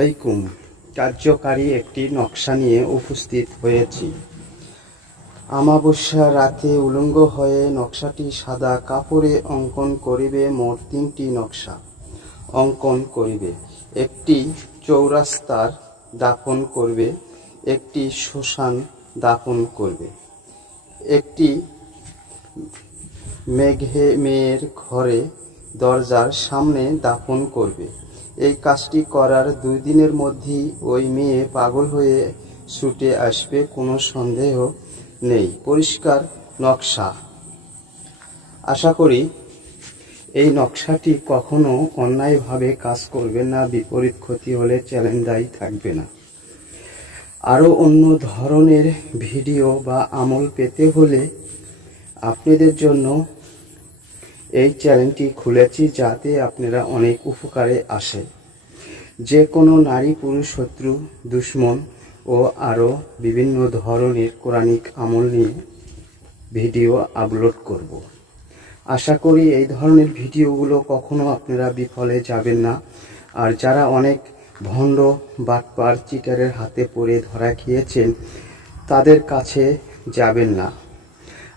আলাইকুম। কার্যকারী একটি নকশা নিয়ে উপস্থিত হয়েছি। আমাবস্যা রাতে উলঙ্গ হয়ে নকশাটি সাদা কাপড়ে অঙ্কন করিবে, মোট তিনটি নকশা অঙ্কন করিবে। একটি চৌরাস্তার দাপন করবে, একটি শ্মশান দাপন করবে। একটি মেঘে, মেয়ের ঘরে দরজার সামনে দাফন করবে। এই কাজটি করার দুই দিনের মধ্যেই ওই মেয়ে পাগল হয়ে ছুটে আসবে, কোনো সন্দেহ নেই। পরিষ্কার নকশা। আশা করি এই নকশাটি কখনো অন্যায়ভাবে কাজ করবে না, বিপরীত ক্ষতি হলে চ্যালেঞ্জ দায়ী থাকবে না। আরও অন্য ধরনের ভিডিও বা আমল পেতে হলে আপনাদের জন্য এই চ্যানেলটি খুলেছি যাতে আপনারা অনেক উপকারে আসে যে কোনো নারী, পুরুষ, শত্রু, দুশ্মন ও আরও বিভিন্ন ধরনের কোরআনিক আমল নিয়ে ভিডিও আপলোড করব। আশা করি এই ধরনের ভিডিওগুলো কখনো আপনারা বিফলে যাবেন না। আর যারা অনেক ভণ্ড, বাটপার, চিটারের হাতে পড়ে ধরা খেয়েছেন, তাদের কাছে যাবেন না।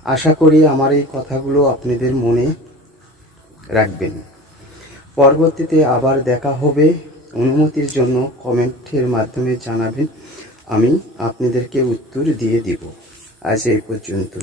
আশা করি আমার এই কথাগুলো আপনাদের মনে রাখবেন। পরবর্তীতে আবার দেখা হবে। অনুমতির জন্য কমেন্টের মাধ্যমে জানাবেন। আমি আপনাদেরকে উত্তর দিয়ে দিব। আজ এই পর্যন্ত